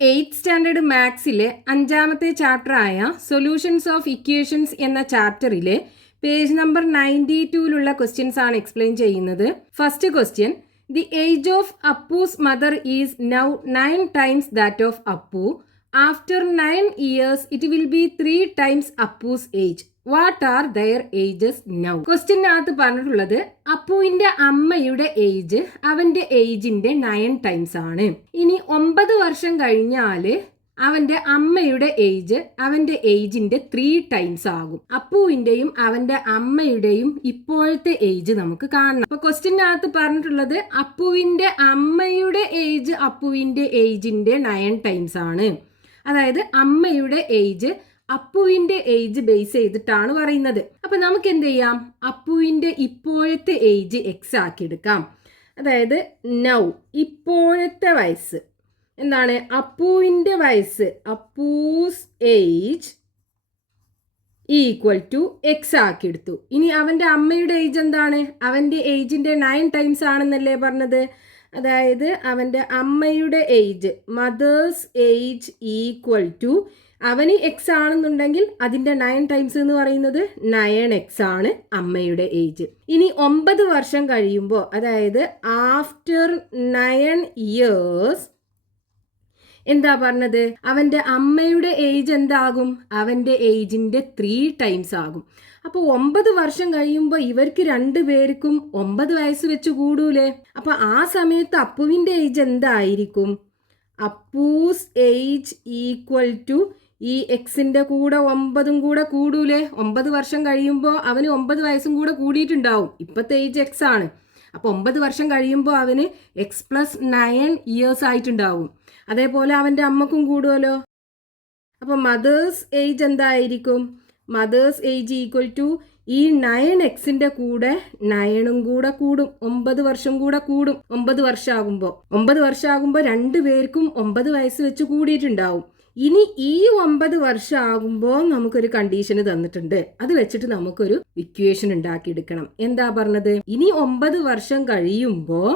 Eighth standard മാത്സിലെ 5ാമത്തെ ചാപ്റ്ററായ സൊല്യൂഷൻസ് ഓഫ് ഇക്വേഷൻസ് എന്ന ചാപ്റ്ററിലെ പേജ് നമ്പർ 92ലുള്ള ക്വസ്റ്റ്യൻസ് ആണ് എക്സ്പ്ലെയിൻ ചെയ്യുന്നത്. First question, the age of Appu's mother is now 9 times that of Appu. After 9 years it will be 3 times Appu's age. What are their ages now? ക്വസ്റ്റ്യനകത്ത് പറഞ്ഞിട്ടുള്ളത് അപ്പുവിന്റെ അമ്മയുടെ ഏജ് അവന്റെ ഏജിന്റെ 9 times ആണ്. ഇനി 9 വർഷം കഴിഞ്ഞാല് അവന്റെ അമ്മയുടെ ഏജ് അവന്റെ ഏജിന്റെ 3 times ആകും. അപ്പുവിന്റെയും അവന്റെ അമ്മയുടെയും ഇപ്പോഴത്തെ ഏജ് നമുക്ക് കാണണം. അപ്പൊ ക്വസ്റ്റ്യനകത്ത് പറഞ്ഞിട്ടുള്ളത് അപ്പുവിന്റെ അമ്മയുടെ ഏജ് അപ്പുവിന്റെ ഏജിന്റെ 9 times ആണ്. അതായത് അമ്മയുടെ ഏജ് അപ്പുവിന്റെ ഏജ് ബേസ് ചെയ്തിട്ടാണ് പറയുന്നത്. അപ്പൊ നമുക്ക് എന്ത് ചെയ്യാം, അപ്പുവിന്റെ ഇപ്പോഴത്തെ ഏജ് എക്സ് ആക്കി എടുക്കാം. അതായത് നൗ ഇപ്പോഴത്തെ വയസ്സ് എന്താണ്, അപ്പുവിന്റെ വയസ്സ് Appu's age equal to x ആക്കി എടുത്തു. ഇനി അവന്റെ അമ്മയുടെ ഏജ് എന്താണ്, അവന്റെ ഏജിന്റെ 9 times ആണെന്നല്ലേ പറഞ്ഞത്. അതായത് അവന്റെ അമ്മയുടെ age mother's age equal to അവന് എക്സ് ആണെന്നുണ്ടെങ്കിൽ അതിന്റെ 9 times എന്ന് പറയുന്നത് 9x ആണ് അമ്മയുടെ ഏജ്. ഇനി 9 വർഷം കഴിയുമ്പോൾ അതായത് ആഫ്റ്റർ 9 years എന്താ പറഞ്ഞത്, അവന്റെ അമ്മയുടെ ഏജ് എന്താകും, അവന്റെ ഏജിന്റെ 3 times ആകും. അപ്പോൾ 9 വർഷം കഴിയുമ്പോൾ ഇവർക്ക് 2 പേർക്കും 9 വയസ്സ് വെച്ച് കൂടൂലേ. അപ്പൊ ആ സമയത്ത് അപ്പുവിന്റെ ഏജ് എന്തായിരിക്കും, അപ്പൂസ് ഏജ് ഈക്വൽ ടു ഈ എക്സിന്റെ കൂടെ 9 കൂടെ കൂടൂലേ. 9 വർഷം കഴിയുമ്പോൾ അവന് 9 വയസ്സും കൂടെ കൂടിയിട്ടുണ്ടാവും. ഇപ്പോഴത്തെ ഏജ് എക്സ് ആണ്. അപ്പോൾ 9 വർഷം കഴിയുമ്പോൾ അവന് എക്സ് പ്ലസ് 9 years ആയിട്ടുണ്ടാവും. അതേപോലെ അവൻ്റെ അമ്മക്കും കൂടുമല്ലോ. അപ്പോൾ മദേഴ്സ് ഏജ് എന്തായിരിക്കും, മദേഴ്സ് ഏജ് ഈക്വൽ ടു ഈ 9xന്റെ കൂടെ 9ഉം കൂടെ കൂടും. 9 വർഷം കൂടെ കൂടും. 9 വർഷമാകുമ്പോൾ 2 പേർക്കും 9 വയസ്സ് വെച്ച് കൂടിയിട്ടുണ്ടാവും. ഇനി ഈ 9 വർഷം ആകുമ്പോൾ നമുക്കൊരു കണ്ടീഷൻ തന്നിട്ടുണ്ട്. അത് വെച്ചിട്ട് നമുക്കൊരു ഇക്വേഷൻ ഉണ്ടാക്കിയെടുക്കണം. എന്താ പറഞ്ഞത്, ഇനി 9 വർഷം കഴിയുമ്പോൾ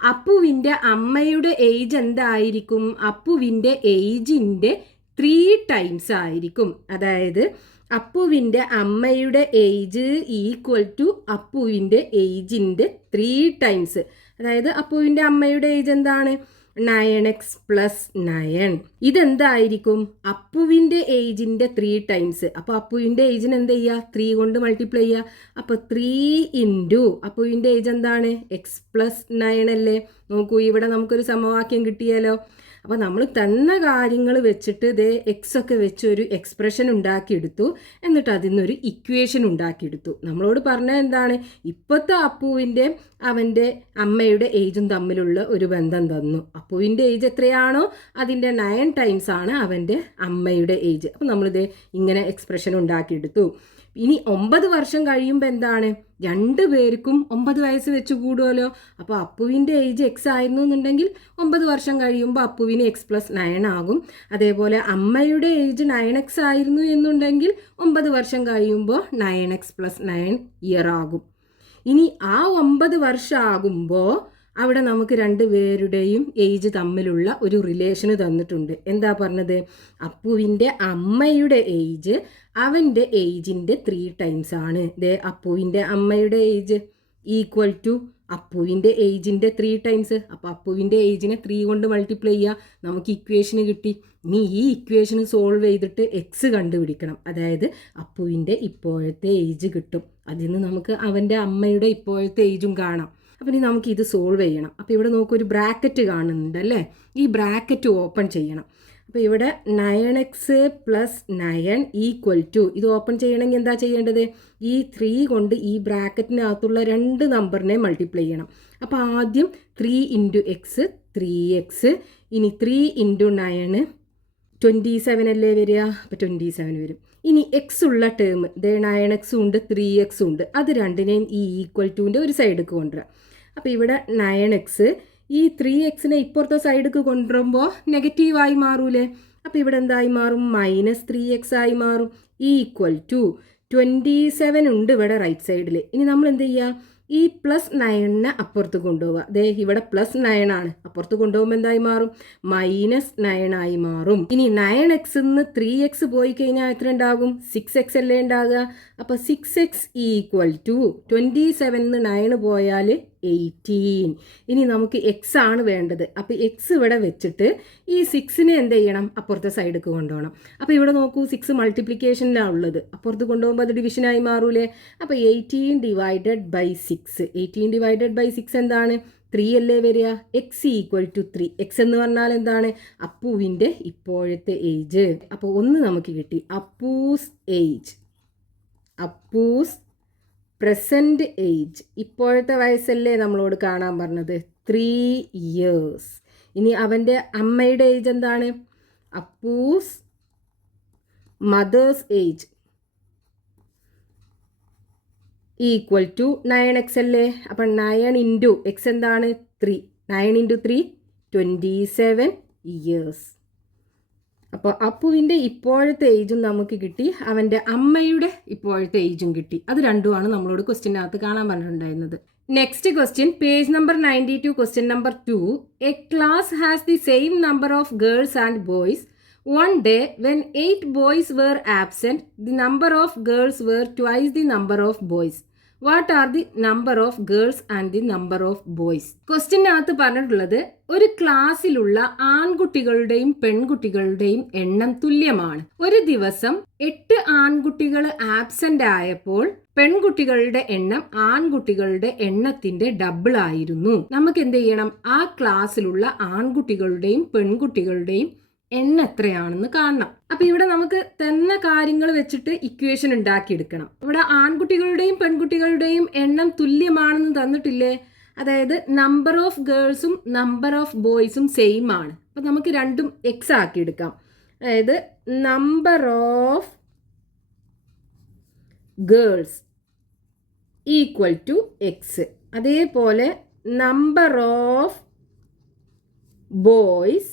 അപ്പുവിന്റെ അമ്മയുടെ ഏജ് എന്തായിരിക്കും, അപ്പുവിന്റെ ഏജിന്റെ 3 times ആയിരിക്കും. അതായത് അപ്പുവിന്റെ അമ്മയുടെ ഏജ് ഈക്വൽ ടു അപ്പുവിന്റെ ഏജിന്റെ 3 times. അതായത് അപ്പുവിന്റെ അമ്മയുടെ ഏജ് എന്താണ്, 9x പ്ലസ് 9. ഇതെന്തായിരിക്കും, അപ്പുവിന്റെ ഏജിന്റെ 3 times. അപ്പോൾ അപ്പുവിന്റെ ഏജിന് എന്ത് ചെയ്യുക, 3 കൊണ്ട് മൾട്ടിപ്ലൈ ചെയ്യുക. അപ്പോൾ 3 ഇൻറ്റു അപ്പുവിന്റെ ഏജ് എന്താണ്, എക്സ് പ്ലസ് 9 അല്ലേ. നോക്കൂ, ഇവിടെ നമുക്കൊരു സമവാക്യം കിട്ടിയാലോ. അപ്പോൾ നമ്മൾ തന്ന കാര്യങ്ങൾ വെച്ചിട്ട് ഇതേ എക്സ് ഒക്കെ വെച്ച് ഒരു എക്സ്പ്രഷൻ ഉണ്ടാക്കിയെടുത്തു. എന്നിട്ട് അതിൽ നിന്നൊരു ഇക്വേഷൻ ഉണ്ടാക്കിയെടുത്തു. നമ്മളോട് പറഞ്ഞത് എന്താണ്, ഇപ്പോഴത്തെ അപ്പുവിൻ്റെ അവൻ്റെ അമ്മയുടെ ഏജും തമ്മിലുള്ള ഒരു ബന്ധം തന്നു. അപ്പുവിൻ്റെ ഏജ് എത്രയാണോ അതിൻ്റെ 9 times ആണ് അവൻ്റെ അമ്മയുടെ ഏജ്. അപ്പോൾ നമ്മളിത് ഇങ്ങനെ എക്സ്പ്രഷൻ ഉണ്ടാക്കിയെടുത്തു. ഇനി 9 വർഷം കഴിയുമ്പോൾ എന്താണ്, 2 പേർക്കും 9 വയസ്സ് വെച്ച് കൂടുമല്ലോ. അപ്പോൾ അപ്പുവിൻ്റെ ഏജ് എക്സ് ആയിരുന്നു എന്നുണ്ടെങ്കിൽ 9 വർഷം കഴിയുമ്പോൾ അപ്പുവിന് എക്സ് പ്ലസ് 9 ആകും. അതേപോലെ അമ്മയുടെ ഏജ് 9x ആയിരുന്നു എന്നുണ്ടെങ്കിൽ 9 വർഷം കഴിയുമ്പോൾ 9x പ്ലസ് 9 ഇയർ ആകും. ഇനി ആ 9 വർഷം ആകുമ്പോൾ അവിടെ നമുക്ക് 2 പേരുടെയും ഏജ് തമ്മിലുള്ള ഒരു റിലേഷന് തന്നിട്ടുണ്ട്. എന്താ പറഞ്ഞത്, അപ്പുവിൻ്റെ അമ്മയുടെ ഏജ് അവൻ്റെ ഏജിൻ്റെ 3 times ആണ്. ദേ അപ്പുവിൻ്റെ അമ്മയുടെ ഏജ് ഈക്വൽ ടു അപ്പുവിൻ്റെ ഏജിൻ്റെ 3 times. അപ്പോൾ അപ്പുവിൻ്റെ ഏജിനെ 3 കൊണ്ട് മൾട്ടിപ്ലൈ ചെയ്യുക, നമുക്ക് ഇക്വേഷന് കിട്ടി. ഇനി ഈ ഇക്വേഷന് സോൾവ് ചെയ്തിട്ട് എക്സ് കണ്ടുപിടിക്കണം. അതായത് അപ്പുവിൻ്റെ ഇപ്പോഴത്തെ ഏജ് കിട്ടും. അതിൽ നിന്ന് നമുക്ക് അവൻ്റെ അമ്മയുടെ ഇപ്പോഴത്തെ ഏജും കാണാം. അപ്പം ഇനി നമുക്ക് ഇത് സോൾവ് ചെയ്യണം. അപ്പോൾ ഇവിടെ നോക്കൂ, ഒരു ബ്രാക്കറ്റ് കാണുന്നുണ്ട് അല്ലേ. ഈ ബ്രാക്കറ്റ് ഓപ്പൺ ചെയ്യണം. അപ്പോൾ ഇവിടെ 9x പ്ലസ് 9 ഈക്വൽ ടു, ഇത് ഓപ്പൺ ചെയ്യണമെങ്കിൽ എന്താ ചെയ്യേണ്ടത്, ഈ 3 കൊണ്ട് ഈ ബ്രാക്കറ്റിനകത്തുള്ള 2 നമ്പറിനെ മൾട്ടിപ്ലൈ ചെയ്യണം. അപ്പോൾ ആദ്യം 3 ഇൻറ്റു എക്സ് 3x, ഇനി 3 ഇൻറ്റു 9 27 അല്ലേ വരിക. അപ്പോൾ 27 വരും. ഇനി എക്സ് ഉള്ള ടേം ദേ 9x ഉണ്ട് 3x ഉണ്ട്, അത് രണ്ടിനെയും ഈ ഈക്വൽ ടുവിൻ്റെ ഒരു സൈഡിലേക്ക് കൊണ്ടുവരാം. അപ്പോൾ ഇവിടെ 9x ഈ 3xനെ ഇപ്പുറത്തെ സൈഡിലേക്ക് കൊണ്ടുവരുമ്പോൾ നെഗറ്റീവായി മാറൂലേ. അപ്പോൾ ഇവിടെ എന്തായി മാറും, -3x ആയി മാറും. ഈക്വൽ ടു 27 ഉണ്ട് ഇവിടെ റൈറ്റ് സൈഡിൽ. ഇനി നമ്മൾ എന്ത് ചെയ്യുക, ഈ +9 അപ്പുറത്ത് കൊണ്ടുപോവുക. ദേ ഇവിടെ +9 ആണ്, അപ്പുറത്ത് കൊണ്ടുപോകുമ്പോൾ എന്തായി മാറും? -9 ആയി മാറും. ഇനി 9x നിന്ന് 3x പോയി കഴിഞ്ഞാൽ എത്ര ഉണ്ടാകും? 6x അല്ലേ ഉണ്ടാകുക. അപ്പോൾ 6x = 27 9 പോയാൽ 18. ഇനി നമുക്ക് x ആണ് വേണ്ടത്. അപ്പോൾ x ഇവിടെ വെച്ചിട്ട് ഈ 6നെ എന്ത് ചെയ്യണം? അപ്പുറത്തെ സൈഡിലേക്ക് കൊണ്ടുപോകണം. അപ്പോൾ ഇവിടെ നോക്കൂ, 6 മൾട്ടിപ്ലിക്കേഷനിലാണ് ഉള്ളത്, അപ്പുറത്ത് കൊണ്ടുപോകുമ്പോൾ അത് ഡിവിഷനായി മാറൂലേ. അപ്പോൾ 18 / 6. 18 / 6 എന്താണ്? 3 അല്ലേ വരിക. x = 3. x എന്ന് പറഞ്ഞാൽ എന്താണ്? അപ്പുവിൻ്റെ ഇപ്പോഴത്തെ ഏജ്. അപ്പോൾ ഒന്ന് നമുക്ക് കിട്ടി, Appu's age, Appu's present age. ഇപ്പോഴത്തെ വയസ്സല്ലേ നമ്മളോട് കാണാൻ പറഞ്ഞത്? 3 years. ഇനി അവൻ്റെ അമ്മയുടെ ഏജ് എന്താണ്? അപ്പൂസ് മദേഴ്സ് ഏജ് = 9x അല്ലേ. അപ്പം 9 × x എന്താണ്? 3. 9 × 3 27 years. അപ്പോൾ അപ്പുവിൻ്റെ ഇപ്പോഴത്തെ ഏജും നമുക്ക് കിട്ടി, അവൻ്റെ അമ്മയുടെ ഇപ്പോഴത്തെ ഏജും കിട്ടി. അത് രണ്ടുമാണ് നമ്മളോട് ക്വസ്റ്റ്യനകത്ത് കാണാൻ പറഞ്ഞിട്ടുണ്ടായിരുന്നത്. Next question, page number 92, question number 2. A class has the same number of girls and boys. One day, when 8 boys were absent, the number of girls were twice the number of boys. What are the number of girls and the number of boys? ക്വസ്റ്റ്യനകത്ത് പറഞ്ഞിട്ടുള്ളത്, ഒരു ക്ലാസ്സിലുള്ള ആൺകുട്ടികളുടെയും പെൺകുട്ടികളുടെയും എണ്ണം തുല്യമാണ്. ഒരു ദിവസം 8 ആൺകുട്ടികൾ absent ആയപ്പോൾ പെൺകുട്ടികളുടെ എണ്ണം ആൺകുട്ടികളുടെ എണ്ണത്തിന്റെ ഡബിൾ ആയിരുന്നു. നമുക്ക് എന്ത് ചെയ്യണം? ആ ക്ലാസ്സിലുള്ള ആൺകുട്ടികളുടെയും പെൺകുട്ടികളുടെയും എണ്ണം എത്രയാണെന്ന് കാണണം. അപ്പൊ ഇവിടെ നമുക്ക് തന്ന കാര്യങ്ങൾ വെച്ചിട്ട് ഇക്വേഷൻ ഉണ്ടാക്കിയെടുക്കണം. ഇവിടെ ആൺകുട്ടികളുടെയും പെൺകുട്ടികളുടെയും എണ്ണം തുല്യമാണെന്ന് തന്നിട്ടില്ലേ? അതായത് നമ്പർ ഓഫ് ഗേൾസും നമ്പർ ഓഫ് ബോയ്സും സെയിം ആണ്. അപ്പൊ നമുക്ക് രണ്ടും എക്സ് ആക്കി എടുക്കാം. അതായത് നമ്പർ ഓഫ് ഗേൾസ് = എക്സ്, അതേപോലെ നമ്പർ ഓഫ് ബോയ്സ്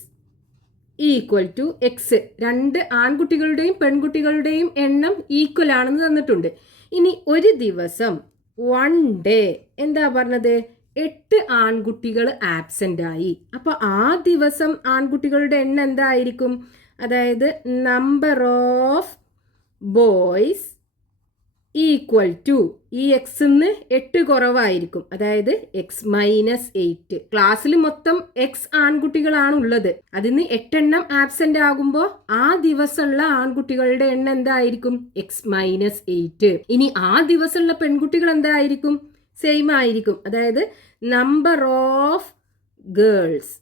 = എക്സ്. രണ്ട് ആൺകുട്ടികളുടെയും പെൺകുട്ടികളുടെയും എണ്ണം ഈക്വൽ ആണെന്ന് തന്നിട്ടുണ്ട്. ഇനി ഒരു ദിവസം, 1 day, എന്താ പറഞ്ഞത്? 8 ആൺകുട്ടികൾ ആബ്സെന്റ് ആയി. അപ്പോൾ ആ ദിവസം ആൺകുട്ടികളുടെ എണ്ണം എന്തായിരിക്കും? അതായത് നമ്പർ ഓഫ് ബോയ്സ് = ഈ എക്സിന്ന് 8 കുറവായിരിക്കും, അതായത് x-8. ക്ലാസ്സിൽ മൊത്തം x ആൺകുട്ടികളാണ് ഉള്ളത്, അതിന് 8 എണ്ണം ആബ്സെന്റ് ആകുമ്പോൾ ആ ദിവസമുള്ള ആൺകുട്ടികളുടെ എണ്ണം എന്തായിരിക്കും? x-8. ഇനി ആ ദിവസമുള്ള പെൺകുട്ടികൾ എന്തായിരിക്കും? സെയിം ആയിരിക്കും, അതായത് നമ്പർ ഓഫ് ഗേൾസ്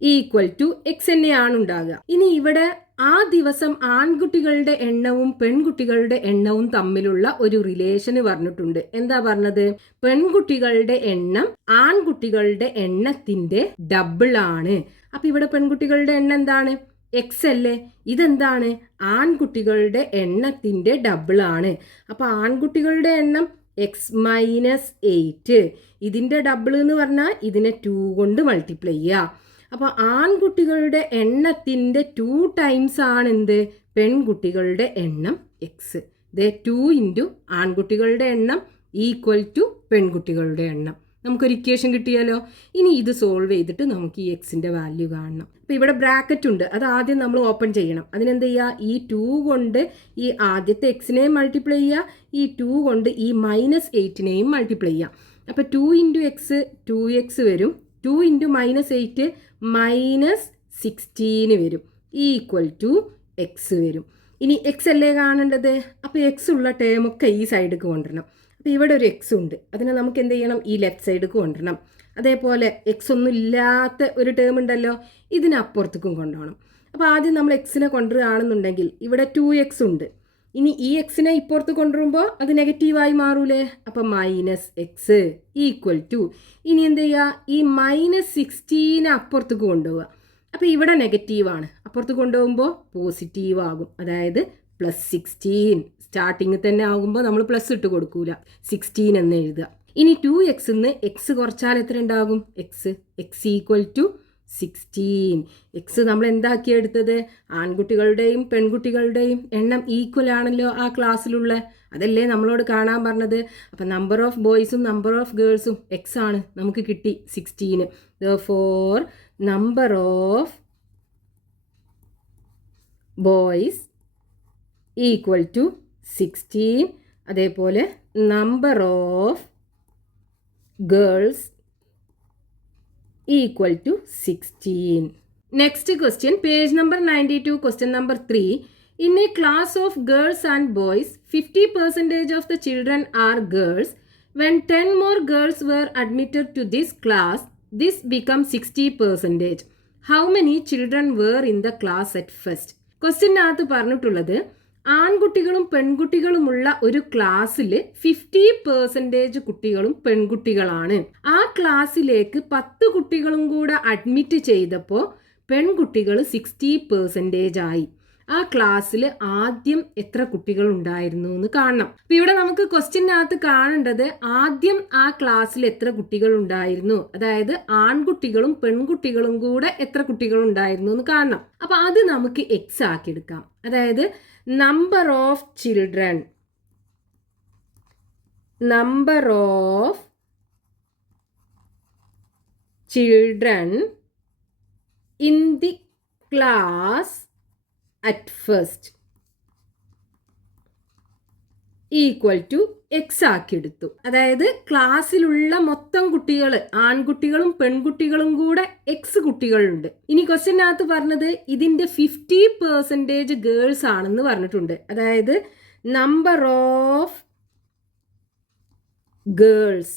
= x തന്നെയാണ് ഉണ്ടാകുക. ഇനി ഇവിടെ ആ ദിവസം ആൺകുട്ടികളുടെ എണ്ണവും പെൺകുട്ടികളുടെ എണ്ണവും തമ്മിലുള്ള ഒരു റിലേഷന് പറഞ്ഞിട്ടുണ്ട്. എന്താ പറഞ്ഞത്? പെൺകുട്ടികളുടെ എണ്ണം ആൺകുട്ടികളുടെ എണ്ണത്തിന്റെ ഡബിൾ ആണ്. അപ്പൊ ഇവിടെ പെൺകുട്ടികളുടെ എണ്ണം എന്താണ്? എക്സ് അല്ലേ. ഇതെന്താണ്? ആൺകുട്ടികളുടെ എണ്ണത്തിന്റെ ഡബിൾ ആണ്. അപ്പൊ ആൺകുട്ടികളുടെ എണ്ണം x-8. ഇതിന്റെ ഡബിൾ എന്ന് പറഞ്ഞാൽ ഇതിനെ 2 കൊണ്ട് മൾട്ടിപ്ലൈ ചെയ്യുക. അപ്പോൾ ആൺകുട്ടികളുടെ എണ്ണത്തിൻ്റെ 2 ടൈംസ് ആണ് എന്ത്? പെൺകുട്ടികളുടെ എണ്ണം എക്സ്. 2 × ആൺകുട്ടികളുടെ എണ്ണം = പെൺകുട്ടികളുടെ എണ്ണം. നമുക്കൊരു ഇക്വേഷൻ കിട്ടിയാലോ. ഇനി ഇത് സോൾവ് ചെയ്തിട്ട് നമുക്ക് ഈ എക്സിൻ്റെ വാല്യൂ കാണണം. അപ്പോൾ ഇവിടെ ബ്രാക്കറ്റ് ഉണ്ട്, അത് ആദ്യം നമ്മൾ ഓപ്പൺ ചെയ്യണം. അതിനെന്ത് ചെയ്യുക? ഈ 2 കൊണ്ട് ഈ ആദ്യത്തെ എക്സിനെയും മൾട്ടിപ്ലൈ ചെയ്യുക, ഈ 2 കൊണ്ട് ഈ -8നെയും മൾട്ടിപ്ലൈ ചെയ്യുക. അപ്പോൾ 2 × x 2x വരും, 2 × -8 -16 വരും, = x വരും. ഇനി എക്സ് അല്ലേ കാണേണ്ടത്? അപ്പോൾ എക്സ് ഉള്ള ടേമൊക്കെ ഈ സൈഡിലേക്ക് കൊണ്ടുവരണം. അപ്പോൾ ഇവിടെ ഒരു എക്സ് ഉണ്ട്, അതിനെ നമുക്ക് എന്ത് ചെയ്യണം? ഈ ലെഫ്റ്റ് സൈഡിലേക്ക് കൊണ്ടുവരണം. അതേപോലെ എക്സ് ഒന്നും ഇല്ലാത്ത ഒരു ടേം ഉണ്ടല്ലോ, ഇതിനപ്പുറത്തേക്കും കൊണ്ടുപോകണം. അപ്പോൾ ആദ്യം നമ്മൾ എക്സിനെ കൊണ്ടുവരികയാണെന്നുണ്ടെങ്കിൽ ഇവിടെ 2x ഉണ്ട്. ഇനി ഈ എക്സിനെ ഇപ്പുറത്ത് കൊണ്ടുവരുമ്പോൾ അത് നെഗറ്റീവായി മാറൂലേ. അപ്പം -x = ഇനി എന്ത് ചെയ്യുക? ഈ -16 അപ്പുറത്തേക്ക് കൊണ്ടുപോവുക. അപ്പോൾ ഇവിടെ നെഗറ്റീവാണ്, അപ്പുറത്ത് കൊണ്ടുപോകുമ്പോൾ പോസിറ്റീവ് ആകും, അതായത് +16. സ്റ്റാർട്ടിങ്ങിൽ തന്നെ ആകുമ്പോൾ നമ്മൾ പ്ലസ് ഇട്ട് കൊടുക്കൂല, 16 എന്ന് എഴുതുക. ഇനി 2x നിന്ന് x കുറച്ചാൽ എത്ര ഉണ്ടാകും? x = 16. എക്സ് നമ്മൾ എന്താക്കിയെടുത്തത്? ആൺകുട്ടികളുടെയും പെൺകുട്ടികളുടെയും എണ്ണം ഈക്വൽ ആണല്ലോ ആ ക്ലാസ്സിലുള്ള, അതല്ലേ നമ്മളോട് കാണാൻ പറഞ്ഞത്. അപ്പം നമ്പർ ഓഫ് ബോയ്സും നമ്പർ ഓഫ് ഗേൾസും എക്സ് ആണ്, നമുക്ക് കിട്ടി 16. Therefore number of boys equal to 16. അതേപോലെ number of girls equal to 16. Next question, page number 92, question number 3. In a class of girls and boys, 50% of the children are girls. When 10 more girls were admitted to this class, this becomes 60%. How many children were in the class at first? Question നാത്ത് പറഞ്ഞിട്ടുള്ളത് ആൺകുട്ടികളും പെൺകുട്ടികളുമുള്ള ഒരു ക്ലാസ്സിൽ 50% കുട്ടികളും പെൺകുട്ടികളാണ്. ആ ക്ലാസ്സിലേക്ക് 10 കുട്ടികളും കൂടെ അഡ്മിറ്റ് ചെയ്തപ്പോൾ പെൺകുട്ടികൾ 60% ആയി. ആ ക്ലാസ്സിൽ ആദ്യം എത്ര കുട്ടികൾ ഉണ്ടായിരുന്നു എന്ന് കാണണം. അപ്പൊ ഇവിടെ നമുക്ക് ക്വസ്റ്റ്യനകത്ത് കാണേണ്ടത് ആദ്യം ആ ക്ലാസ്സിൽ എത്ര കുട്ടികൾ ഉണ്ടായിരുന്നു, അതായത് ആൺകുട്ടികളും പെൺകുട്ടികളും കൂടെ എത്ര കുട്ടികൾ ഉണ്ടായിരുന്നു എന്ന് കാണണം. അപ്പൊ അത് നമുക്ക് എക്സ് ആക്കി എടുക്കാം. അതായത് number of children in the class at first equal to x ആക്കി എടുത്തു. അതായത് ക്ലാസ്സിലുള്ള മൊത്തം കുട്ടികൾ ആൺകുട്ടികളും പെൺകുട്ടികളും കൂടെ എക്സ് കുട്ടികളുണ്ട്. ഇനി ക്വസ്റ്റ്യനകത്ത് പറഞ്ഞത് ഇതിന്റെ 50% ഗേൾസ് ആണെന്ന് പറഞ്ഞിട്ടുണ്ട്. അതായത് number of girls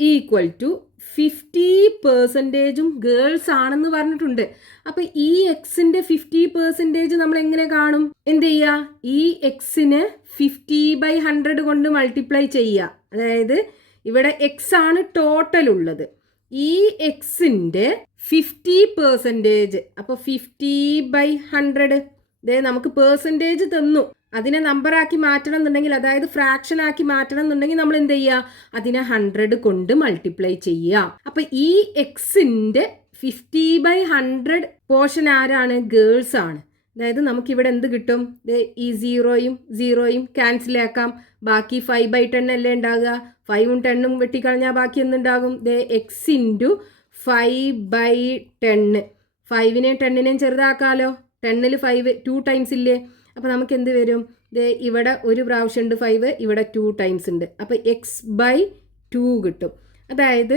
equal to 50% girls ആണെന്ന് പറഞ്ഞിട്ടുണ്ട്. അപ്പൊ ഈ എക്സിന്റെ 50% നമ്മൾ എങ്ങനെ കാണും? എന്ത് ചെയ്യുക? ഈ എക്സിന് 50/100 കൊണ്ട് മൾട്ടിപ്ലൈ ചെയ്യുക. അതായത് ഇവിടെ എക്സ് ആണ് ടോട്ടൽ ഉള്ളത്. ഈ എക്സിന്റെ 50%, അപ്പൊ 50/100 നമുക്ക് പെർസെൻറ്റേജ് തന്നു. അതിനെ നമ്പറാക്കി മാറ്റണം എന്നുണ്ടെങ്കിൽ, അതായത് ഫ്രാക്ഷൻ ആക്കി മാറ്റണം എന്നുണ്ടെങ്കിൽ നമ്മൾ എന്ത് ചെയ്യുക? അതിനെ 100 കൊണ്ട് മൾട്ടിപ്ലൈ ചെയ്യുക. അപ്പൊ ഈ എക്സിന്റെ 50/100 പോർഷൻ ആരാണ്? ഗേൾസ് ആണ്. അതായത് നമുക്കിവിടെ എന്ത് കിട്ടും? ഈ 0യും ക്യാൻസൽ ആക്കാം. ബാക്കി 5/10 അല്ലേ ഉണ്ടാകുക. 5ഉം 10ഉം വെട്ടിക്കളഞ്ഞാൽ ബാക്കി എന്തുണ്ടാകും? X into 5/10. 5നെയും 10നെയും ചെറുതാക്കാലോ. 10ൽ 5 2 ടൈംസ് ഇല്ലേ? അപ്പോൾ നമുക്ക് എന്ത് വരും? ഇവിടെ ഒരു പ്രാവശ്യം ഉണ്ട് 5, ഇവിടെ 2 ടൈംസ് ഉണ്ട്. അപ്പോൾ x/2 കിട്ടും. അതായത്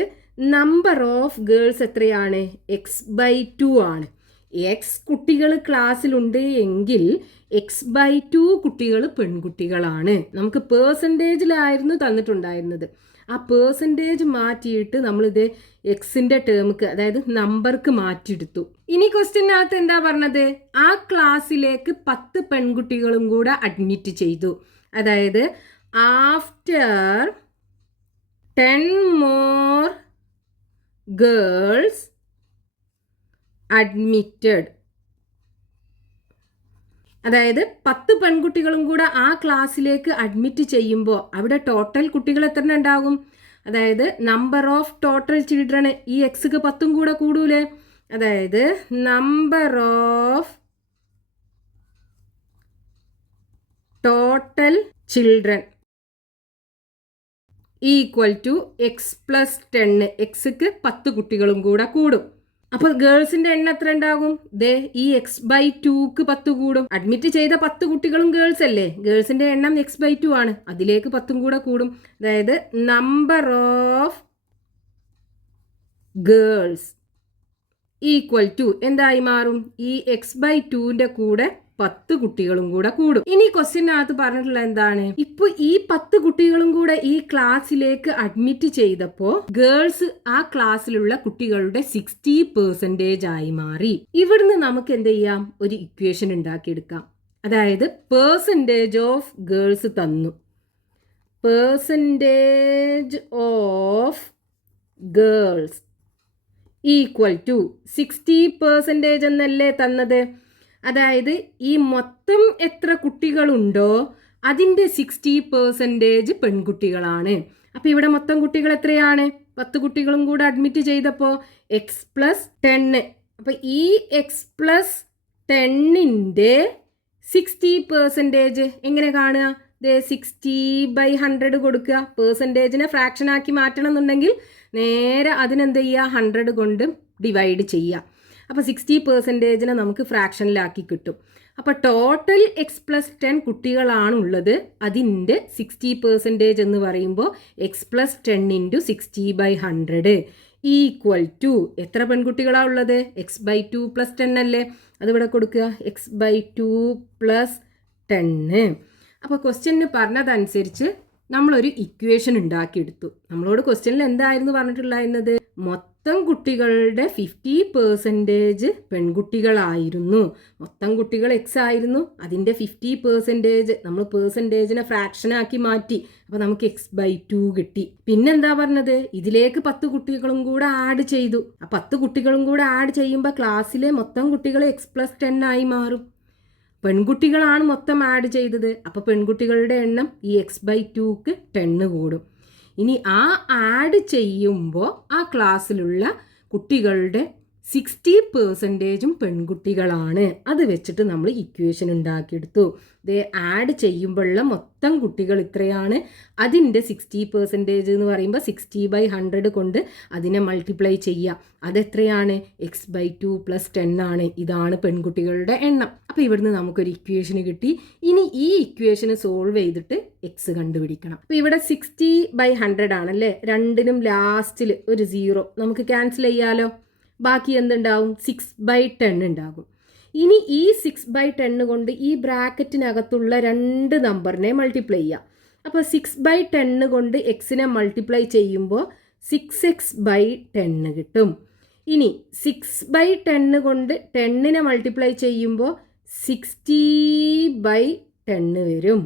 നമ്പർ ഓഫ് ഗേൾസ് എത്രയാണ്? x/2 ആണ്. എക്സ് കുട്ടികൾ ക്ലാസ്സിലുണ്ട് എങ്കിൽ x/2 കുട്ടികൾ പെൺകുട്ടികളാണ്. നമുക്ക് പേഴ്സൻറ്റേജിലായിരുന്നു തന്നിട്ടുണ്ടായിരുന്നത്. ആ പേഴ്സൻറ്റേജ് മാറ്റിയിട്ട് നമ്മളിത് എക്സിന്റെ ടേമുക്ക്, അതായത് നമ്പർക്ക് മാറ്റിയെടുത്തു. ഇനി ക്വസ്റ്റ്യനകത്ത് എന്താ പറഞ്ഞത്? ആ ക്ലാസ്സിലേക്ക് 10 പെൺകുട്ടികളും കൂടെ അഡ്മിറ്റ് ചെയ്തു. അതായത് ആഫ്റ്റർ 10 more ഗേൾസ് അഡ്മിറ്റഡ്, അതായത് 10 പെൺകുട്ടികളും കൂടെ ആ ക്ലാസ്സിലേക്ക് അഡ്മിറ്റ് ചെയ്യുമ്പോൾ അവിടെ ടോട്ടൽ കുട്ടികൾ എത്ര ഉണ്ടാകും? അതായത് നമ്പർ ഓഫ് ടോട്ടൽ ചിൽഡ്രൻ, ഈ എക്സ്ക്ക് 10ഉം കൂടെ കൂടൂലേ? അതായത് number of total children equal to x+10. എക്സ്ക്ക് 10 കുട്ടികളും കൂടെ കൂടും. അപ്പോൾ ഗേൾസിന്റെ എണ്ണം എത്ര ഉണ്ടാകും? ഈ x/2ക്ക് 10 കൂടും. അഡ്മിറ്റ് ചെയ്ത 10 കുട്ടികളും ഗേൾസ് അല്ലേ? ഗേൾസിന്റെ എണ്ണം x/2 ആണ്. അതിലേക്ക് 10ഉം കൂടെ കൂടും. അതായത് number of girls equal to എന്തായി മാറും? ഈ x/2ന്റെ കൂടെ 10 കുട്ടികളും കൂടെ കൂടും. ഇനി ക്വസ്റ്റ്യനകത്ത് പറഞ്ഞിട്ടുള്ള എന്താണ്? ഇപ്പൊ ഈ 10 കുട്ടികളും കൂടെ ഈ ക്ലാസ്സിലേക്ക് അഡ്മിറ്റ് ചെയ്തപ്പോ ഗേൾസ് ആ ക്ലാസ്സിലുള്ള കുട്ടികളുടെ 60% ആയി മാറി. ഇവിടുന്ന് നമുക്ക് എന്ത് ചെയ്യാം? ഒരു ഇക്വേഷൻ ഉണ്ടാക്കിയെടുക്കാം. അതായത് പെർസെൻറ്റേജ് ഓഫ് ഗേൾസ് തന്നു. Percentage of girls equal to 60% എന്നല്ലേ തന്നത്? അതായത് ഈ മൊത്തം എത്ര കുട്ടികളുണ്ടോ അതിൻ്റെ 60% പെൺകുട്ടികളാണ്. അപ്പം ഇവിടെ മൊത്തം കുട്ടികൾ എത്രയാണ്? 10 കുട്ടികളും കൂടെ അഡ്മിറ്റ് ചെയ്തപ്പോൾ x+10. അപ്പം ഈ x+10ൻ്റെ 60% എങ്ങനെ കാണുക? 60/100 കൊടുക്കുക. പെർസെൻറ്റേജിനെ ഫ്രാക്ഷനാക്കി മാറ്റണം എന്നുണ്ടെങ്കിൽ നേരെ അതിനെന്ത് ചെയ്യുക? 100 കൊണ്ട് ഡിവൈഡ് ചെയ്യുക. അപ്പോൾ 60%നെ നമുക്ക് ഫ്രാക്ഷനിലാക്കി കിട്ടും. അപ്പോൾ ടോട്ടൽ x+10 കുട്ടികളാണുള്ളത്. അതിൻ്റെ 60% എന്ന് പറയുമ്പോൾ x+10 × 60/100 ഈക്വൽ ടു എത്ര പെൺകുട്ടികളാണ് ഉള്ളത്? x/2 + 10 അല്ലേ? അതിവിടെ കൊടുക്കുക, x/2 + 10. അപ്പോൾ ക്വസ്റ്റ്യന് പറഞ്ഞതനുസരിച്ച് നമ്മളൊരു ഇക്വേഷൻ ഉണ്ടാക്കിയെടുത്തു. നമ്മളോട് ക്വസ്റ്റ്യനിൽ എന്തായിരുന്നു പറഞ്ഞിട്ടുണ്ടായിരുന്നത്? മൊത്തം കുട്ടികളുടെ 50% പെൺകുട്ടികളായിരുന്നു. മൊത്തം കുട്ടികൾ x ആയിരുന്നു. അതിൻ്റെ 50% നമ്മൾ പെർസെൻറ്റേജിനെ ഫ്രാക്ഷനാക്കി മാറ്റി. അപ്പോൾ നമുക്ക് x/2 കിട്ടി. പിന്നെന്താ പറഞ്ഞത്? ഇതിലേക്ക് 10 കുട്ടികളും കൂടെ ആഡ് ചെയ്തു. ആ 10 കുട്ടികളും കൂടെ ആഡ് ചെയ്യുമ്പോൾ ക്ലാസ്സിലെ മൊത്തം കുട്ടികൾ x+10 ആയി മാറും. പെൺകുട്ടികളാണ് മൊത്തം ആഡ് ചെയ്തത്. അപ്പോൾ പെൺകുട്ടികളുടെ എണ്ണം ഈ x/2ക്ക് 10 കൂടും. ഇനി ആ ആഡ് ചെയ്യുമ്പോൾ ആ ക്ലാസ്സിലുള്ള കുട്ടികളുടെ 60%ഉം പെൺകുട്ടികളാണ്. അത് വെച്ചിട്ട് നമ്മൾ ഇക്വേഷൻ ഉണ്ടാക്കിയെടുത്തു. ഇത് ആഡ് ചെയ്യുമ്പോഴുള്ള മൊത്തം കുട്ടികൾ ഇത്രയാണ്. അതിൻ്റെ 60% എന്ന് പറയുമ്പോൾ 60/100 കൊണ്ട് അതിനെ മൾട്ടിപ്ലൈ ചെയ്യുക. അതെത്രയാണ്? x/2 + 10 ആണ്. ഇതാണ് പെൺകുട്ടികളുടെ എണ്ണം. അപ്പോൾ ഇവിടുന്ന് നമുക്കൊരു ഇക്വേഷൻ കിട്ടി. ഇനി ഈ ഇക്വേഷന് സോൾവ് ചെയ്തിട്ട് x കണ്ടുപിടിക്കണം. അപ്പോൾ ഇവിടെ 60/100 ആണല്ലേ? രണ്ടിനും ലാസ്റ്റിൽ ഒരു 0 നമുക്ക് ക്യാൻസൽ ചെയ്യാലോ. ബാക്കി എന്തുണ്ടാവും? 6/10 ഉണ്ടാകും. ഇനി ഈ 6/10 കൊണ്ട് ഈ ബ്രാക്കറ്റിനകത്തുള്ള 2 നമ്പറിനെ മൾട്ടിപ്ലൈ ചെയ്യാം. അപ്പോൾ 6/10 കൊണ്ട് എക്സിനെ മൾട്ടിപ്ലൈ ചെയ്യുമ്പോൾ 6x/10 കിട്ടും. ഇനി 6/10 കൊണ്ട് 10നെ മൾട്ടിപ്ലൈ ചെയ്യുമ്പോൾ 60/10 വരും.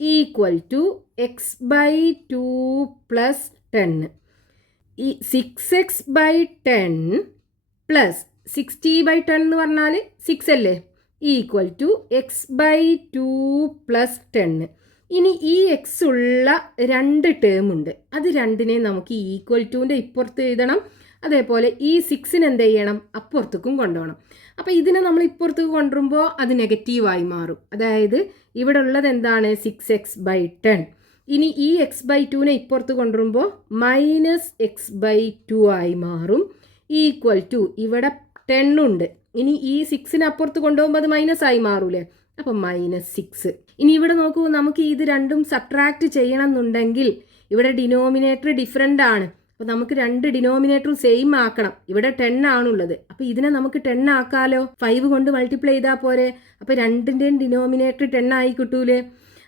Equal to x/2 + 10. ഈ 6x/10 പ്ലസ് 60/10 എന്ന് പറഞ്ഞാൽ 6 അല്ലേ? Equal to x/2 + 10. ഇനി ഈ എക്സ് ഉള്ള 2 ടേം ഉണ്ട്. അത് രണ്ടിനെ നമുക്ക് ഈക്വൽ ടുവിൻ്റെ ഇപ്പുറത്ത് എഴുതണം. അതേപോലെ ഈ 6ന് എന്ത് ചെയ്യണം? അപ്പുറത്തേക്കും കൊണ്ടുപോകണം. അപ്പോൾ ഇതിനെ നമ്മൾ ഇപ്പുറത്തേക്ക് കൊണ്ടുവരുമ്പോൾ അത് നെഗറ്റീവായി മാറും. അതായത് ഇവിടെ ഉള്ളത് എന്താണ്? 6x/10. ഇനി ഈ x/2നെ ഇപ്പുറത്ത് കൊണ്ടുവരുമ്പോൾ -x/2 ആയി മാറും. ഈക്വൽ ടു ഇവിടെ 10 ഉണ്ട്. ഇനി ഈ 6ന് അപ്പുറത്ത് കൊണ്ടുപോകുമ്പോൾ അത് മൈനസ് ആയി മാറൂലേ? അപ്പം -6. ഇനി ഇവിടെ നോക്കൂ, നമുക്ക് ഇത് രണ്ടും സബ്ട്രാക്ട് ചെയ്യണം എന്നുണ്ടെങ്കിൽ ഇവിടെ ഡിനോമിനേറ്റർ ഡിഫറെൻ്റ് ആണ്. അപ്പോൾ നമുക്ക് 2 ഡിനോമിനേറ്ററും സെയിം ആക്കണം. ഇവിടെ 10 ആണുള്ളത്. അപ്പോൾ ഇതിനെ നമുക്ക് 10 ആക്കാലോ. 5 കൊണ്ട് മൾട്ടിപ്ലൈ ചെയ്താൽ പോരെ? അപ്പോൾ രണ്ടിൻ്റെയും ഡിനോമിനേറ്റർ 10 ആയി കിട്ടൂലേ?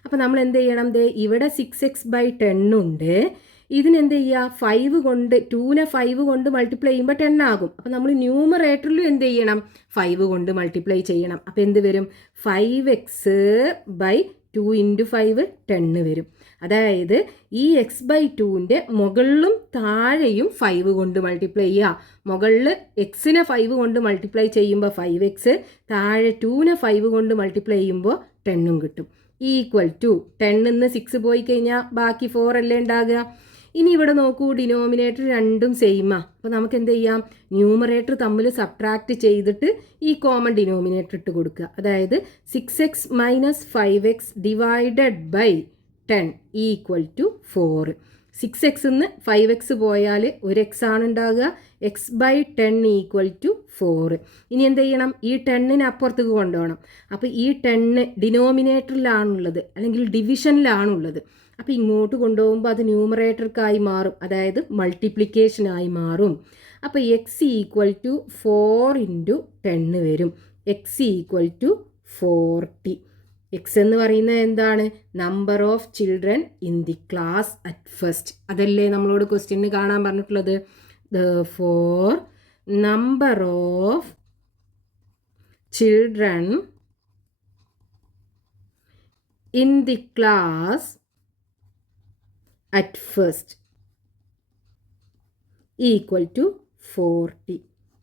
അപ്പോൾ നമ്മൾ എന്ത് ചെയ്യണം? ഇവിടെ 6x/10 ഉണ്ട്. ഇതിനെന്ത് ചെയ്യുക? 5 കൊണ്ട് 2നെ 5 കൊണ്ട് മൾട്ടിപ്ലൈ ചെയ്യുമ്പോൾ 10 ആകും. അപ്പോൾ നമ്മൾ ന്യൂമറേറ്ററിലും എന്ത് ചെയ്യണം? 5 കൊണ്ട് മൾട്ടിപ്ലൈ ചെയ്യണം. അപ്പോൾ എന്ത് വരും? 5x/2 × 5 10 വരും. അതായത് ഈ x/2ൻ്റെ മുകളിലും താഴെയും 5 കൊണ്ട് മൾട്ടിപ്ലൈ ചെയ്യുക. മുകളിൽ എക്സിനെ 5 കൊണ്ട് മൾട്ടിപ്ലൈ ചെയ്യുമ്പോൾ 5x, താഴെ 2നെ 5 കൊണ്ട് മൾട്ടിപ്ലൈ ചെയ്യുമ്പോൾ 10ഉം കിട്ടും. ഈക്വൽ ടു 10ൽ നിന്ന് 6 പോയി കഴിഞ്ഞാൽ ബാക്കി 4 അല്ലേ ഉണ്ടാകുക. ഇനി ഇവിടെ നോക്കൂ, ഡിനോമിനേറ്റർ രണ്ടും സെയിമാ. അപ്പോൾ നമുക്ക് എന്ത് ചെയ്യാം? ന്യൂമറേറ്റർ തമ്മിൽ സബ്ട്രാക്ട് ചെയ്തിട്ട് ഈ കോമൺ ഡിനോമിനേറ്റർ ഇട്ട് കൊടുക്കുക. അതായത് 6x - 5x / 10 equal to 4. 6x നിന്ന് 5x പോയാൽ 1x ആണ് ഉണ്ടാകുക. x/10 equal to 4. ഇനി എന്ത് ചെയ്യണം? ഈ 10നെ അപ്പുറത്തേക്ക് കൊണ്ടുപോകണം. അപ്പോൾ ഈ 10 ഡിനോമിനേറ്ററിലാണുള്ളത്, അല്ലെങ്കിൽ ഡിവിഷനിലാണുള്ളത്. അപ്പോൾ ഇങ്ങോട്ട് കൊണ്ടുപോകുമ്പോൾ അത് ന്യൂമറേറ്റർക്കായി മാറും. അതായത് മൾട്ടിപ്ലിക്കേഷനായി മാറും. അപ്പോൾ x ഈക്വൽ ടു 4 × 10 വരും. x equal to 40. എക്സ് എന്ന് പറയുന്നത് എന്താണ്? Number of children in the class at first. അതല്ലേ നമ്മളോട് ക്വസ്റ്റ്യന് കാണാൻ പറഞ്ഞിട്ടുള്ളത്. Therefore, number of children in the class at first equal to 40.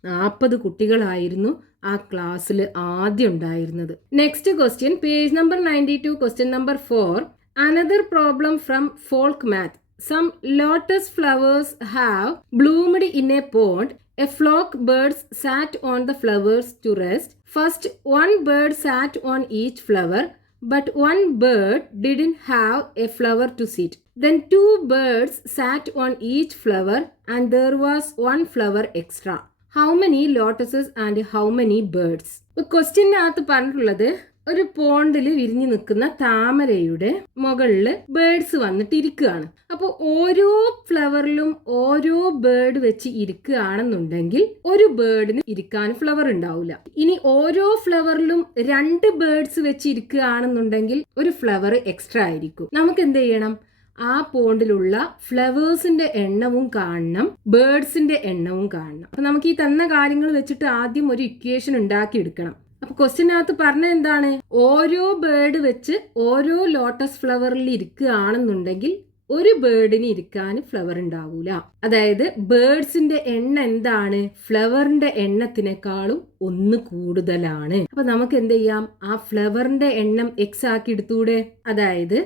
40 കുട്ടികളായിരുന്നു ആ ക്ലാസ്സിൽ ആദ്യം ഉണ്ടായിരുന്നത്. Next question, page number 92, question number 4. Another problem from folk math. Some lotus flowers have bloomed in a pond A flock birds sat on the flowers to rest. First, one bird sat on each flower, but one bird didn't have a flower to sit. Then two birds sat on each flower and there was one flower extra. How many lotuses and how many birds? ക്വസ്റ്റ്യനകത്ത് പറഞ്ഞിട്ടുള്ളത് ഒരു പോണ്ടിൽ വിരിഞ്ഞു നിൽക്കുന്ന താമരയുടെ മുകളിൽ birds വന്നിട്ട് ഇരിക്കുകയാണ്. അപ്പോൾ ഓരോ ഫ്ലവറിലും ഓരോ ബേർഡ് വെച്ച് ഇരിക്കുകയാണെന്നുണ്ടെങ്കിൽ ഒരു ബേർഡിന് ഇരിക്കാൻ ഫ്ലവർ ഉണ്ടാവില്ല. ഇനി ഓരോ ഫ്ലവറിലും 2 ബേർഡ്സ് വെച്ച് ഇരിക്കുകയാണെന്നുണ്ടെങ്കിൽ ഒരു ഫ്ലവർ എക്സ്ട്രാ ആയിരിക്കും. നമുക്ക് എന്ത് ചെയ്യണം? ആ പോണ്ടിലുള്ള ഫ്ലവേഴ്സിന്റെ എണ്ണവും കാണണം, ബേർഡ്സിന്റെ എണ്ണവും കാണണം. അപ്പൊ നമുക്ക് ഈ തന്ന കാര്യങ്ങൾ വെച്ചിട്ട് ആദ്യം ഒരു ഇക്വേഷൻ ഉണ്ടാക്കിയെടുക്കണം. അപ്പൊ ക്വസ്റ്റ്യനകത്ത് പറഞ്ഞ എന്താണ്? ഓരോ ബേർഡ് വെച്ച് ഓരോ ലോട്ടസ് ഫ്ലവറിൽ ഇരിക്കുകയാണെന്നുണ്ടെങ്കിൽ ഒരു ബേർഡിന് ഇരിക്കാൻ ഫ്ലവർ ഉണ്ടാവൂല. അതായത് ബേർഡ്സിന്റെ എണ്ണ എന്താണ്? ഫ്ലവറിന്റെ എണ്ണത്തിനേക്കാളും 1 കൂടുതലാണ്. അപ്പൊ നമുക്ക് എന്ത് ചെയ്യാം? ആ ഫ്ലവറിന്റെ എണ്ണം എക്സ് ആക്കി എടുത്തൂടെ? അതായത്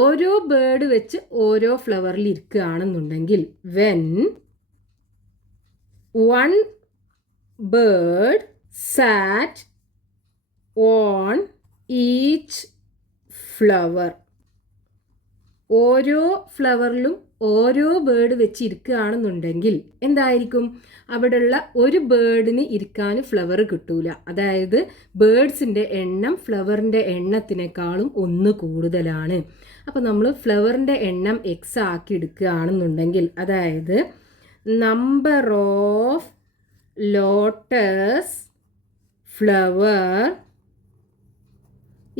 ഓരോ ബേർഡ് വെച്ച് ഓരോ ഫ്ലവറിൽ ഇരിക്കുകയാണെന്നുണ്ടെങ്കിൽ when one bird sat on each flower, ഓരോ ഫ്ലവറിലും ഓരോ ബേർഡ് വെച്ച് ഇരിക്കുകയാണെന്നുണ്ടെങ്കിൽ എന്തായിരിക്കും? അവിടെയുള്ള ഒരു ബേർഡിന് ഇരിക്കാൻ ഫ്ലവർ കിട്ടൂല. അതായത് ബേർഡ്സിന്റെ എണ്ണം ഫ്ലവറിന്റെ എണ്ണത്തിനേക്കാളും 1 കൂടുതലാണ്. അപ്പോൾ നമ്മൾ ഫ്ലവറിന്റെ എണ്ണം എക്സ് ആക്കി എടുക്കുകയാണെന്നുണ്ടെങ്കിൽ അതായത് number of lotus flower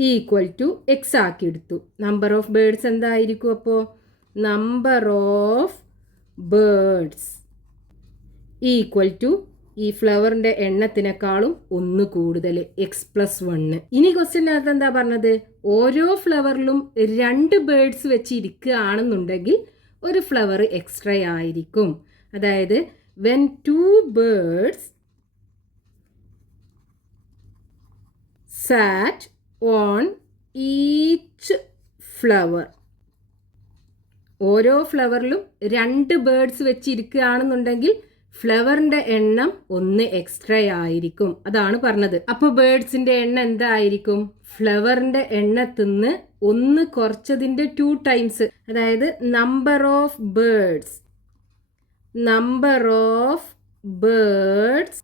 equal to x ആക്കി എടുത്തു. നമ്പർ ഓഫ് ബേർഡ്സ് എന്തായിരിക്കും? അപ്പോൾ number of birds equal to ഈ ഫ്ലവറിന്റെ എണ്ണത്തിനേക്കാളും 1 കൂടുതൽ, x+1. ഇനി ക്വസ്റ്റ്യനകത്ത് എന്താ പറഞ്ഞത്? ഓരോ ഫ്ലവറിലും 2 ബേർഡ്സ് വെച്ച് ഇരിക്കുകയാണെന്നുണ്ടെങ്കിൽ ഒരു ഫ്ലവർ എക്സ്ട്രാ ആയിരിക്കും. അതായത് when 2 birds SAT on each flower, ഓരോ ഫ്ലവറിലും 2 ബേർഡ്സ് വെച്ച് ഇരിക്കുകയാണെന്നുണ്ടെങ്കിൽ ഫ്ലവറിന്റെ എണ്ണം 1 എക്സ്ട്രാ ആയിരിക്കും. അതാണ് പറഞ്ഞത്. അപ്പോൾ ബേർഡ്സിന്റെ എണ്ണം എന്തായിരിക്കും? ഫ്ലവറിന്റെ എണ്ണത്തിന്ന് 1 കുറച്ചതിന്റെ 2 ടൈംസ്. അതായത് number of birds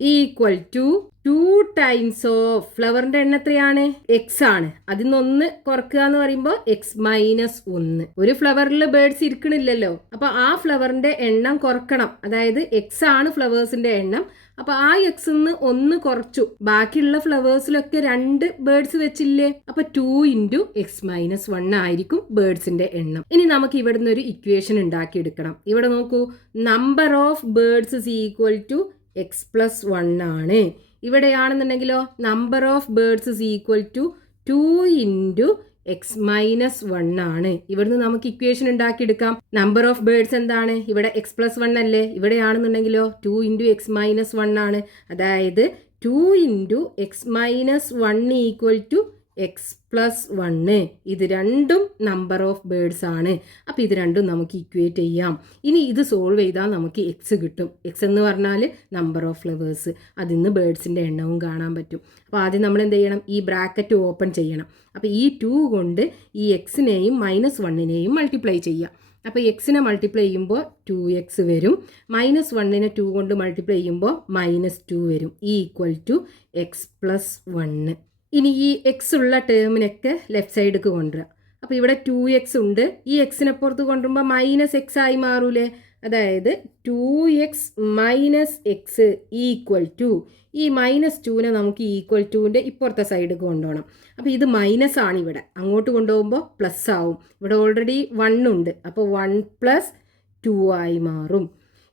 equal to 2 times of ഫ്ലവറിന്റെ എണ്ണം എത്രയാണ്? എക്സ് ആണ്. അതിൽ നിന്ന് 1 കുറക്കുക എന്ന് പറയുമ്പോൾ x-1. ഒരു ഫ്ലവറിൽ ബേർഡ്സ് ഇരിക്കണില്ലല്ലോ, അപ്പൊ ആ ഫ്ലവറിന്റെ എണ്ണം കുറക്കണം. അതായത് എക്സ് ആണ് ഫ്ലവേഴ്സിന്റെ എണ്ണം. അപ്പൊ ആ എക്സിന്ന് 1 കുറച്ചു, ബാക്കിയുള്ള ഫ്ലവേഴ്സിലൊക്കെ 2 ബേർഡ്സ് വെച്ചില്ലേ? അപ്പൊ 2 × x-1 ആയിരിക്കും ബേർഡ്സിന്റെ എണ്ണം. ഇനി നമുക്ക് ഇവിടുന്ന് ഒരു ഇക്വേഷൻ ഉണ്ടാക്കിയെടുക്കണം. ഇവിടെ നോക്കൂ, number of birds is equal to x+1 ആണ്. ഇവിടെയാണെന്നുണ്ടെങ്കിലോ number of birds is equal to 2 × x-1 ആണ്. ഇവിടുന്ന് നമുക്ക് ഇക്വേഷൻ ഉണ്ടാക്കിയെടുക്കാം. നമ്പർ ഓഫ് ബേർഡ്സ് എന്താണ്? ഇവിടെ x+1 അല്ലേ? ഇവിടെയാണെന്നുണ്ടെങ്കിലോ 2 × x-1 ആണ്. അതായത് 2 × x-1 ഈക്വൽ ടു x+1. ഇത് രണ്ടും നമ്പർ ഓഫ് ബേർഡ്സ് ആണ്. അപ്പോൾ ഇത് രണ്ടും നമുക്ക് ഇക്വേറ്റ് ചെയ്യാം. ഇനി ഇത് സോൾവ് ചെയ്താൽ നമുക്ക് എക്സ് കിട്ടും. എക്സ് എന്ന് പറഞ്ഞാൽ നമ്പർ ഓഫ് ഫ്ലവേഴ്സ്, അതിൽ നിന്ന് ബേർഡ്സിൻ്റെ എണ്ണവും കാണാൻ പറ്റും. അപ്പോൾ ആദ്യം നമ്മൾ എന്ത് ചെയ്യണം? ഈ ബ്രാക്കറ്റ് ഓപ്പൺ ചെയ്യണം. അപ്പോൾ ഈ 2 കൊണ്ട് ഈ എക്സിനെയും -1നെയും മൾട്ടിപ്ലൈ ചെയ്യാം. അപ്പോൾ എക്സിനെ മൾട്ടിപ്ലൈ ചെയ്യുമ്പോൾ 2x വരും, -1നെ 2 കൊണ്ട് മൾട്ടിപ്ലൈ ചെയ്യുമ്പോൾ -2 വരും, ഈക്വൽ ടു x+1. ഇനി ഈ എക്സ് ഉള്ള ടേമിനൊക്കെ ലെഫ്റ്റ് സൈഡിലേക്ക് കൊണ്ടുവരാം. അപ്പോൾ ഇവിടെ 2x ഉണ്ട്, ഈ എക്സിനെ പുറത്ത് കൊണ്ടുവരുമ്പോൾ -x ആയി മാറൂലേ? അതായത് 2x - x ഈക്വൽ ടു, ഈ -2നെ നമുക്ക് ഈക്വൽ ടുവിൻ്റെ ഇപ്പുറത്തെ സൈഡിലേക്ക് കൊണ്ടുപോകണം. അപ്പോൾ ഇത് മൈനസ് ആണ്, ഇവിടെ അങ്ങോട്ട് കൊണ്ടുപോകുമ്പോൾ പ്ലസ് ആവും. ഇവിടെ ഓൾറെഡി 1 ഉണ്ട്, അപ്പോൾ 1 + 2 ആയി മാറും.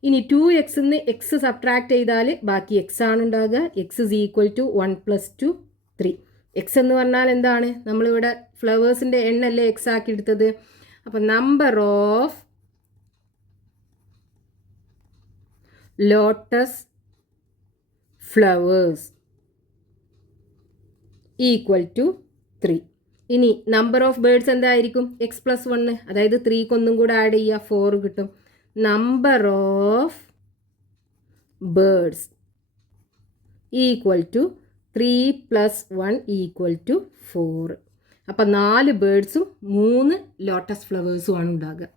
ഇനി 2xന്ന് x സബ്ട്രാക്ട് ചെയ്താൽ ബാക്കി x ആണ് ഉണ്ടാകുക. x is equal to 1 + 2 3. X എന്ന് പറഞ്ഞാൽ എന്താണ്? നമ്മളിവിടെ ഫ്ലവേഴ്സിൻ്റെ എണ്ണല്ലേ എക്സ് ആക്കി എടുത്തത്. അപ്പം number of lotus flowers equal to 3. ഇനി നമ്പർ ഓഫ് ബേർഡ്സ് എന്തായിരിക്കും? x+1, അതായത് 3 ഒന്നും കൂടെ ആഡ് ചെയ്യുക, 4 കിട്ടും. Number of birds equal to 3 + 1 = 4. അപ്പം 4 ബേർഡ്സും 3 ലോട്ടസ് ഫ്ലവേഴ്സും ആണ് ഉണ്ടാകുക.